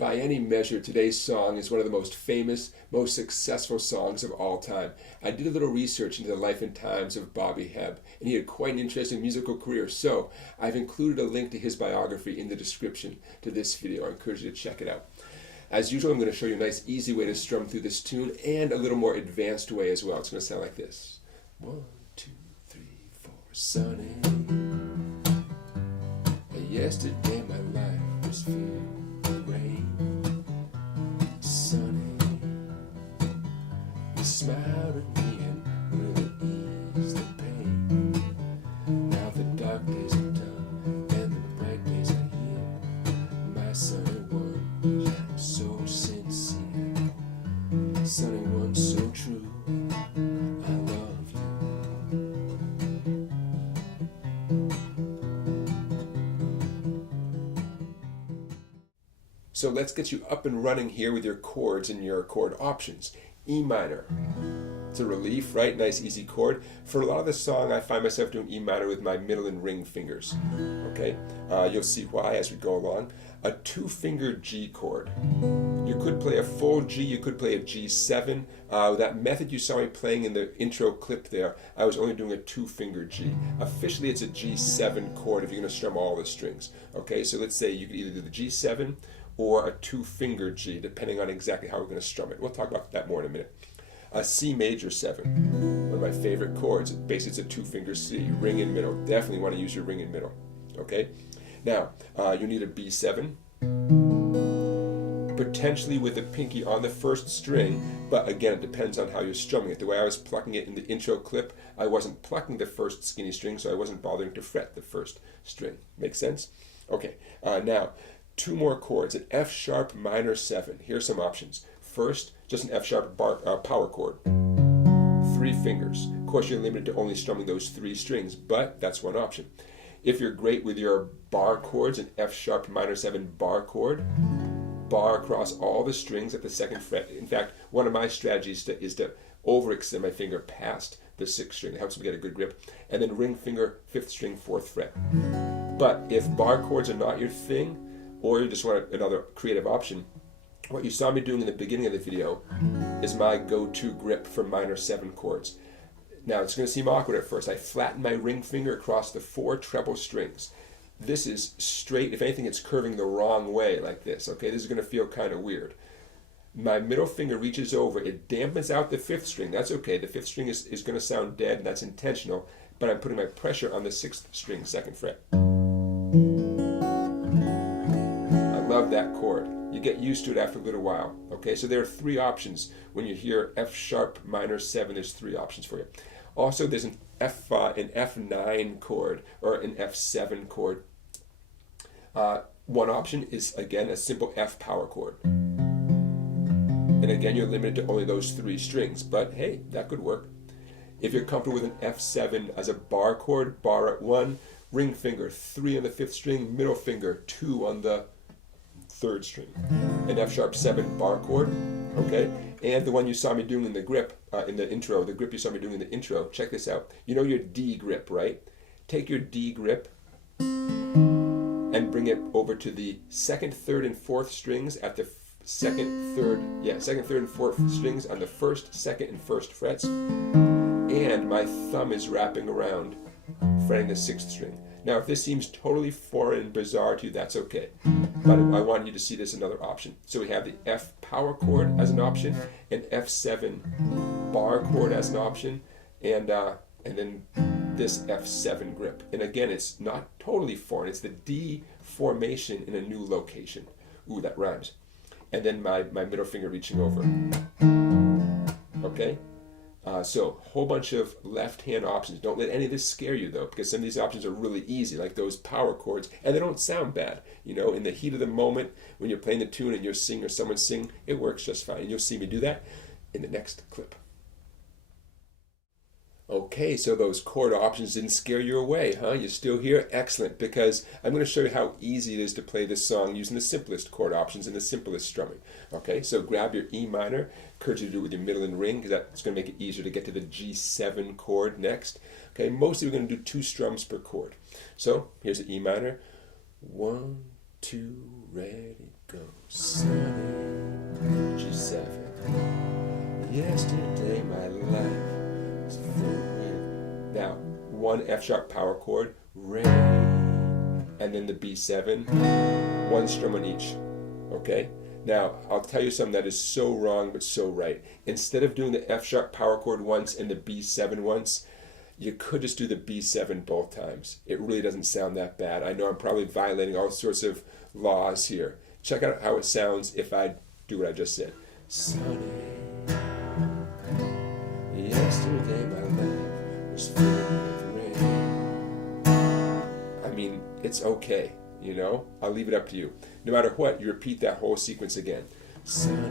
By any measure, today's song is one of the most famous, most successful songs of all time. I did a little research into the life and times of Bobby Hebb, and he had quite an interesting musical career, so I've included a link to his biography in the description to this video. I encourage you to check it out. As usual, I'm going to show you a nice, easy way to strum through this tune, and a little more advanced way as well. It's going to sound like this. 1, 2, 3, 4. Sunny. Yesterday my life was filled with rain. Sunny, you smiled at me and really eased the pain. Now the dark days are done and the bright days are here. My sunny one, I'm so sincere. Sunny one, so true. I love you. So let's get you up and running here with your chords and your chord options. E minor. It's a relief, right? Nice, easy chord. For a lot of the song, I find myself doing E minor with my middle and ring fingers. Okay? You'll see why as we go along. A 2-finger G chord. You could play a full G, you could play a G7. That method you saw me playing in the intro clip there, I was only doing a 2-finger G. Officially, it's a G7 chord if you're going to strum all the strings. Okay, so let's say you could either do the G7 or a 2-finger G, depending on exactly how we're going to strum it. We'll talk about that more in a minute. A C major 7, one of my favorite chords. Basically, it's a 2-finger C, ring in middle. Definitely want to use your ring in middle. Okay? Now, you need a B7, potentially with a pinky on the first string, but again, it depends on how you're strumming it. The way I was plucking it in the intro clip, I wasn't plucking the first skinny string, so I wasn't bothering to fret the first string. Make sense? Okay, now, 2 more chords, an F sharp minor 7. Here's some options. First, just an F sharp power chord. 3 fingers. Of course, you're limited to only strumming those 3 strings, but that's one option. If you're great with your bar chords, an F sharp minor 7 bar chord, bar across all the strings at the 2nd fret. In fact, one of my strategies is to overextend my finger past the 6th string. It helps me get a good grip. And then ring finger, 5th string, 4th fret. But if bar chords are not your thing, or you just want another creative option, what you saw me doing in the beginning of the video is my go-to grip for minor 7 chords. Now, it's going to seem awkward at first. I flatten my ring finger across the 4 treble strings. This is straight. If anything, it's curving the wrong way like this. Okay, this is going to feel kind of weird. My middle finger reaches over. It dampens out the 5th string. That's okay. The 5th string is going to sound dead, and that's intentional. But I'm putting my pressure on the 6th string, 2nd fret. I love that chord. You get used to it after a little while. Okay, so there are 3 options. When you hear F sharp minor 7, there's 3 options for you. Also, there's an F9 chord or an F7 chord. One option is, again, a simple F power chord. And again, you're limited to only those 3 strings, but hey, that could work. If you're comfortable with an F7 as a bar chord, bar at 1, ring finger 3 on the 5th string, middle finger 2 on the 3rd string. An F sharp 7 bar chord, okay? And the one you saw me doing in the grip, in the intro, the grip you saw me doing in the intro, check this out. You know your D grip, right? Take your D grip and bring it over to the 2nd, 3rd, and 4th strings at the 2nd, 3rd, and 4th strings on the 1st, 2nd, and 1st frets. And my thumb is wrapping around, fretting the 6th string. Now, if this seems totally foreign and bizarre to you, that's okay. But I want you to see this another option. So we have the F power chord as an option, an F7 bar chord as an option, and then this F7 grip. And again, it's not totally foreign. It's the D formation in a new location. Ooh, that rhymes. And then my middle finger reaching over. Okay? So, whole bunch of left-hand options. Don't let any of this scare you, though, because some of these options are really easy, like those power chords, and they don't sound bad. You know, in the heat of the moment, when you're playing the tune and you're singing or someone sing, it works just fine. And you'll see me do that in the next clip. Okay, so those chord options didn't scare you away, huh? You're still here? Excellent, because I'm going to show you how easy it is to play this song using the simplest chord options and the simplest strumming. Okay, so grab your E minor. Encourage you to do it with your middle and ring, because that's going to make it easier to get to the G7 chord next. Okay, mostly we're going to do 2 strums per chord. So here's the E minor. 1, 2. 2, ready, go. Sunny, G7. Yesterday my life was filled with. Now, 1 F sharp power chord, rain, and then the B7, 1 strum on each. Okay? Now, I'll tell you something that is so wrong but so right. Instead of doing the F sharp power chord once and the B7 once, you could just do the B7 both times. It really doesn't sound that bad. I know I'm probably violating all sorts of laws here. Check out how it sounds if I do what I just said. Sunny, yesterday my life was filled with rain. I mean, it's okay, you know? I'll leave it up to you. No matter what, you repeat that whole sequence again. Sunny,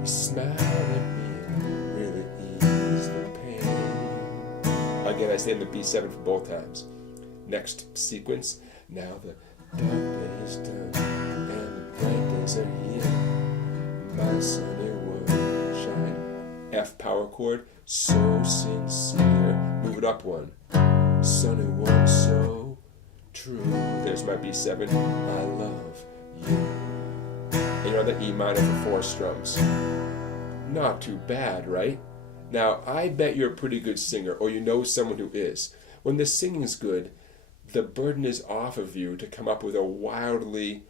you smile at me and really ease the pain. Again, I stay in the B7 for both times. Next sequence. Now the dark day is done and the bright days are here. My sunny world shine. F power chord. So sincere. Move it up 1. Sunny one, so true. There's my B7. I love you. And you're on the E minor for 4 strums. Not too bad, right? Now, I bet you're a pretty good singer, or you know someone who is. When the singing's good, the burden is off of you to come up with a wildly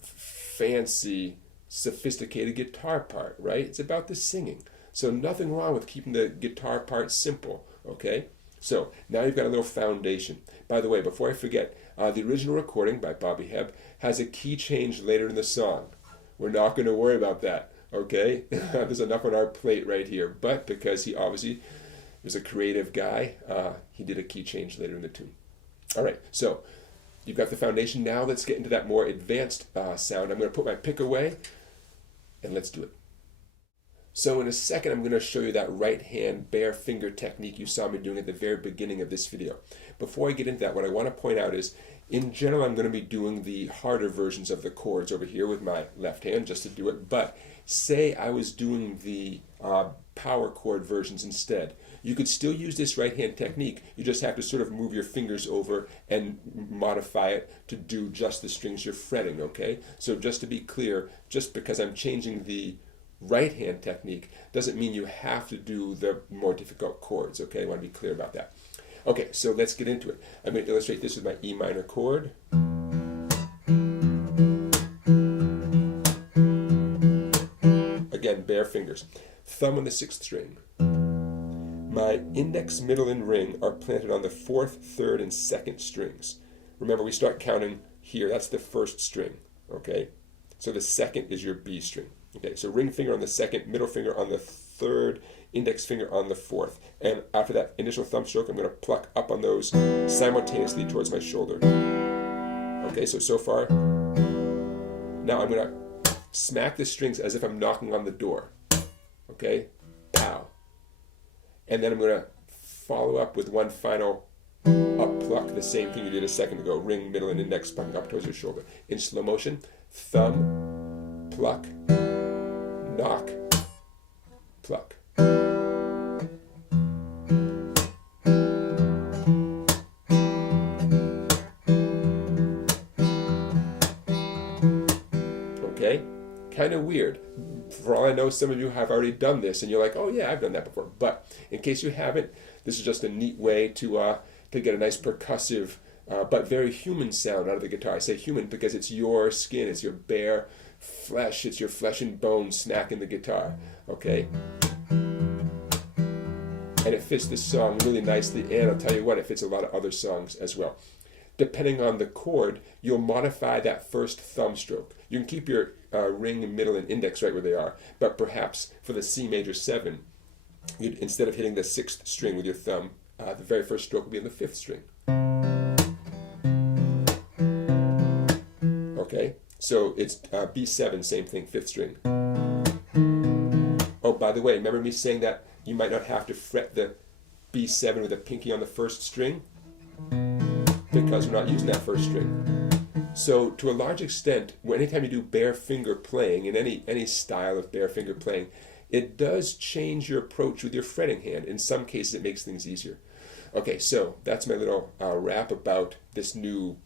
fancy, sophisticated guitar part, right? It's about the singing. So nothing wrong with keeping the guitar part simple, okay? So now you've got a little foundation. By the way, before I forget, the original recording by Bobby Hebb has a key change later in the song. We're not going to worry about that, okay? There's enough on our plate right here. But because he obviously was a creative guy, he did a key change later in the tune. All right, so you've got the foundation. Now let's get into that more advanced sound. I'm going to put my pick away, and let's do it. So in a second, I'm going to show you that right hand bare finger technique you saw me doing at the very beginning of this video. Before I get into that, what I want to point out is, in general, I'm going to be doing the harder versions of the chords over here with my left hand just to do it. But say I was doing the power chord versions instead. You could still use this right hand technique. You just have to sort of move your fingers over and modify it to do just the strings you're fretting, okay? So just to be clear, just because I'm changing the right hand technique doesn't mean you have to do the more difficult chords, okay? I want to be clear about that. Okay, so let's get into it. I'm going to illustrate this with my E minor chord. Again, bare fingers. Thumb on the 6th string. My index, middle, and ring are planted on the 4th, 3rd, and 2nd strings. Remember, we start counting here. That's the 1st string, okay? So the 2nd is your B string. Okay, so ring finger on the 2nd, middle finger on the 3rd, index finger on the 4th. And after that initial thumb stroke, I'm going to pluck up on those simultaneously towards my shoulder. Okay, so far. Now I'm going to smack the strings as if I'm knocking on the door. Okay, pow. And then I'm going to follow up with one final up pluck, the same thing you did a second ago. Ring, middle, and index plucking up towards your shoulder. In slow motion, thumb, pluck, knock, pluck. Okay? Kind of weird. For all I know, some of you have already done this, and you're like, oh yeah, I've done that before. But in case you haven't, this is just a neat way to get a nice percussive, but very human sound out of the guitar. I say human because it's your skin, it's your bare flesh, it's your flesh and bone smacking the guitar, okay? And it fits this song really nicely, and I'll tell you what, it fits a lot of other songs as well. Depending on the chord, you'll modify that first thumb stroke. You can keep your ring, middle, and index right where they are, but perhaps for the C major 7, you'd, instead of hitting the 6th string with your thumb, the very first stroke will be on the 5th string. Okay, so it's B7, same thing, 5th string. Oh, by the way, remember me saying that you might not have to fret the B7 with a pinky on the 1st string? Because we're not using that 1st string. So to a large extent, anytime you do bare finger playing, in any style of bare finger playing, it does change your approach with your fretting hand. In some cases, it makes things easier. Okay, so that's my little rap about this new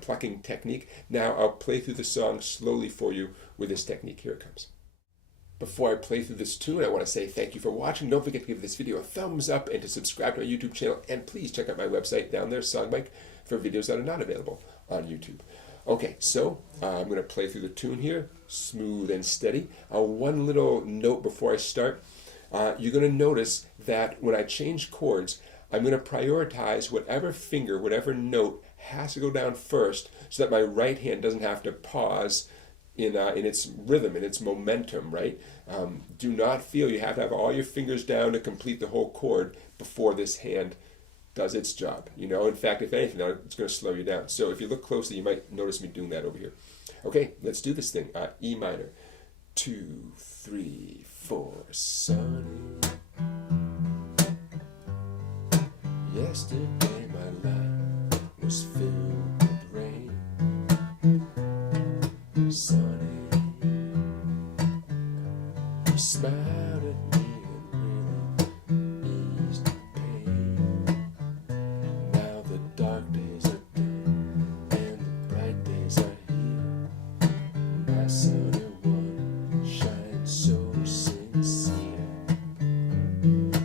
plucking technique. Now I'll play through the song slowly for you with this technique. Here it comes. Before I play through this tune, I want to say thank you for watching. Don't forget to give this video a thumbs up and to subscribe to my YouTube channel. And please check out my website down there, Songbike, for videos that are not available on YouTube. Okay, so I'm going to play through the tune here, smooth and steady. One little note before I start. You're going to notice that when I change chords, I'm going to prioritize whatever finger, whatever note has to go down first so that my right hand doesn't have to pause in its rhythm, in its momentum, right? Do not feel you have to have all your fingers down to complete the whole chord before this hand does its job. You know, in fact, if anything, it's going to slow you down. So if you look closely, you might notice me doing that over here. Okay, let's do this thing. E minor. 2, 3, 4, sunny. Yesterday my life was filled with rain. Sunny, you smiled at me and really eased the pain. Now the dark days are done and the bright days are here. My sunny one shines so sincere,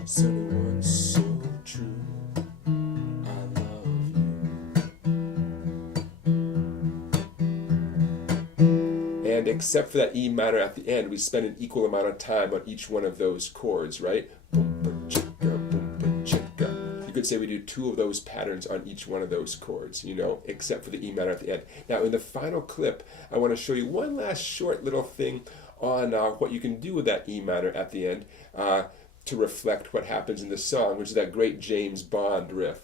sunny one so true. And except for that E minor at the end, we spend an equal amount of time on each one of those chords, right? Boom, chicka, boom, chicka. You could say we do 2 of those patterns on each one of those chords, you know, except for the E minor at the end. Now, in the final clip, I want to show you one last short little thing on what you can do with that E minor at the end to reflect what happens in the song, which is that great James Bond riff.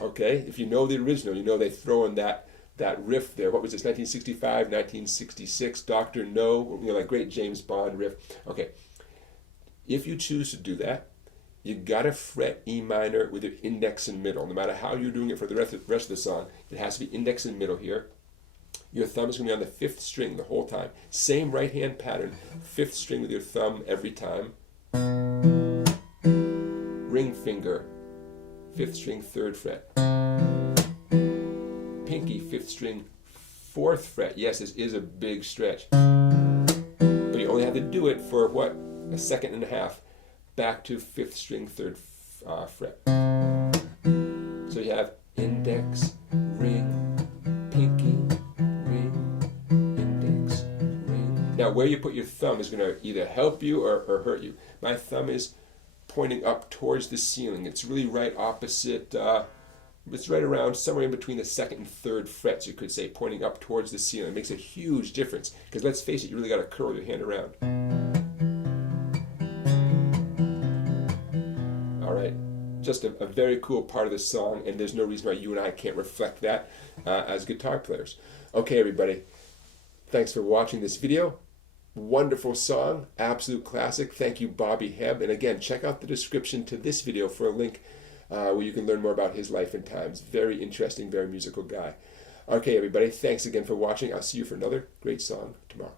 Okay, if you know the original, you know they throw in that riff there. What was this, 1965, 1966, Dr. No, you know, that great James Bond riff. Okay, if you choose to do that, you gotta fret E minor with your index and middle. No matter how you're doing it for the rest of the song, it has to be index and middle here. Your thumb is gonna be on the 5th string the whole time. Same right hand pattern, 5th string with your thumb every time. Ring finger, 5th string, 3rd fret. Pinky, 5th string, 4th fret. Yes, this is a big stretch. But you only have to do it for, what, a second and a half. Back to 5th string, 3rd fret. So you have index, ring, pinky, ring, index, ring. Now where you put your thumb is going to either help you or hurt you. My thumb is pointing up towards the ceiling. It's really right opposite, it's right around somewhere in between the 2nd and 3rd frets, you could say, pointing up towards the ceiling. It makes a huge difference, because let's face it, you really got to curl your hand around. All right, just a very cool part of the song, and there's no reason why you and I can't reflect that as guitar players. Okay, everybody, thanks for watching this video. Wonderful song, absolute classic. Thank you, Bobby Hebb. And again, check out the description to this video for a link where you can learn more about his life and times. Very interesting, very musical guy. Okay, everybody, thanks again for watching. I'll see you for another great song tomorrow.